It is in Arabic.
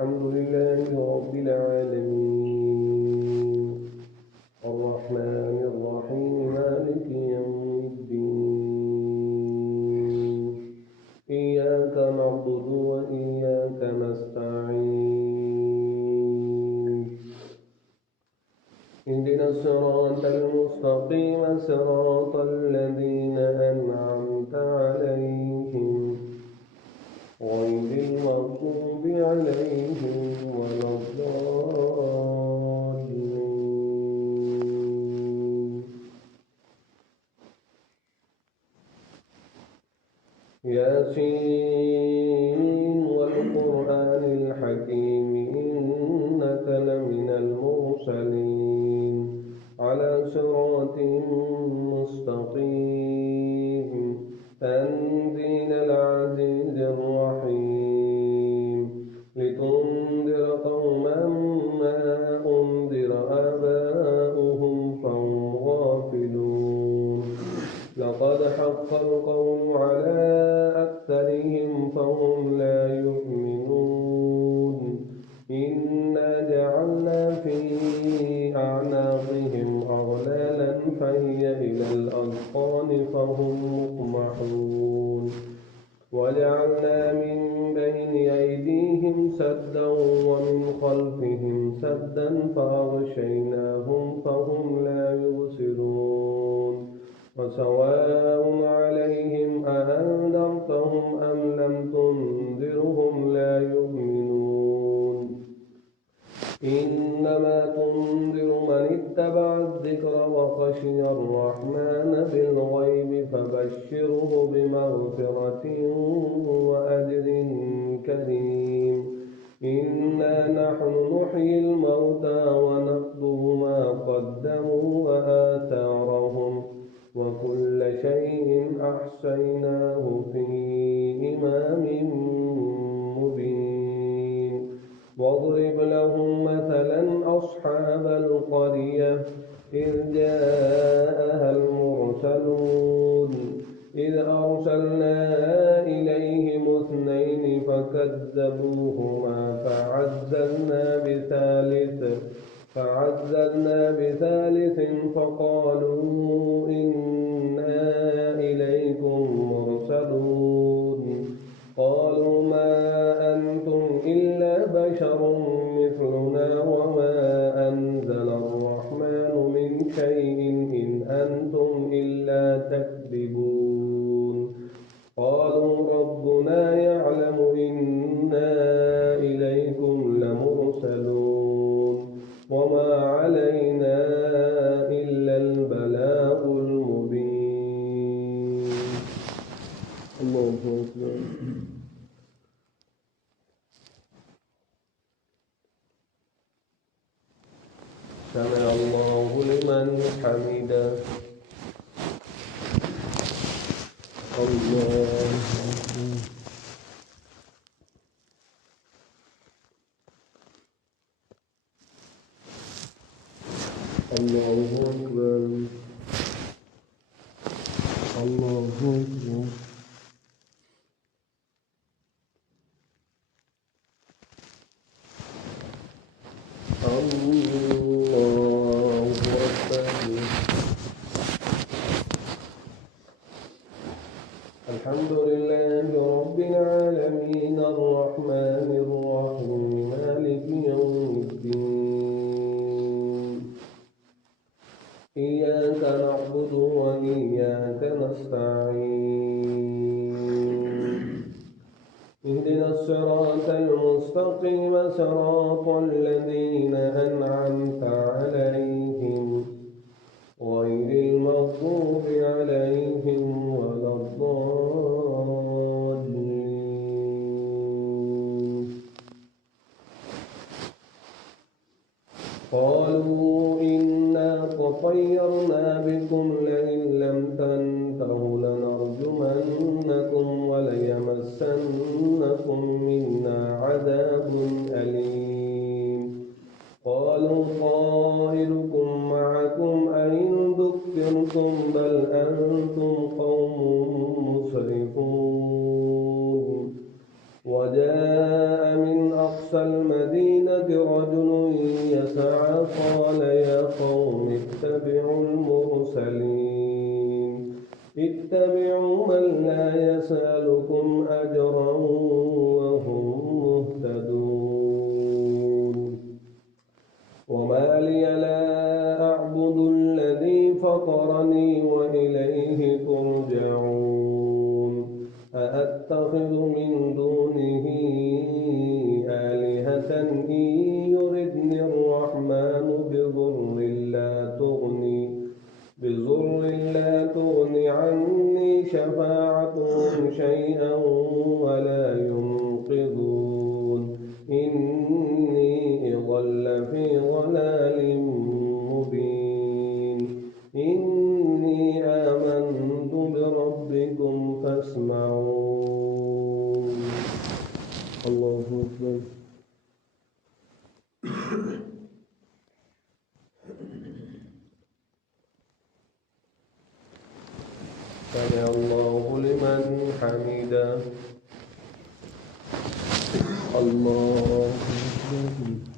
الحمد لله رب العالمين الرحمن الرحيم مالك يوم الدين إياك نعبد وإياك نستعين اهدنا الصراط المستقيم صراط الذين أنعمت عليهم غير المغضوب عليهم ولا الضالين ياسين والقرآن الحكيم إنك لمن المرسلين على صراط مستقيم تنزيل العزيز الرحيم لتنذر قوما ما أنذر آباؤهم فهم غافلون لقد حق القول على أكثرهم فهم لا يؤمنون إنا جعلنا في أعناقهم أغلالا فهي إلى الأذقان فهم مقمحون وجعلنا من بين أيديهم سدا ومن خلفهم سدا فأغشيناهم فهم لا يبصرون وسواء عليهم أأنذرتهم أم لم تنذرهم لا يؤمنون إنما تنذر من اتبع الذكر وخشي الرحمن بالغيب فبشره بمغفرة وأجر كريم إنا نحن نحيي الموتى ونكتب ما قدموا وآثارهم وكل شيء أحصيناه في إمام مبين واضرب لهم مثلا أصحاب القرية إذ جاءها المرسلون إذ أرسلنا إليهم اثنين فكذبوهما فعززنا بثالث فقالوا إنا إليكم مرسلون قالوا ما أنتم إلا بشر مثلنا وما أنزل الرحمن من شيء إن أنتم إلا تكذبون قالوا ربنا يعلم إنا إليكم لمرسلون وما علينا إلا البلاغ المبين. الله أكبر. سمع الله لمن حمده. الله أكبر. الله أكبر. الله أكبر. الله أكبر. الحمد لله رب العالمين الرحمن الرحيم مالك يوم الدين إياك نعبد وإياك نستعين اهدنا الصراط المستقيم صراط الذين أنعمت عليهم غير المغضوب عليهم ولا الضالين قالوا إنا تطيرنا بكم لئن لم تنتهوا لنرجمنكم وليمسنكم منا عذاب أليم قالوا طائركم معكم أئن ذكرتم بل أنتم قوم مسرفون وجاء من أقصى المدينة اتبعوا من لا يسألكم أجرا وهم مهتدون وما لي لا أعبد الذي فطرني وإليه ترجعون أأتخذ من دونه آلهة إن يردني الرحمن بضر لا تغني عني شفاعتهم شيئا ولا ينقذون إني إذا لفي ضلال مبين إني آمنت بربكم فاسمعون الله أكبر سمع الله لمن حمده الله أكبر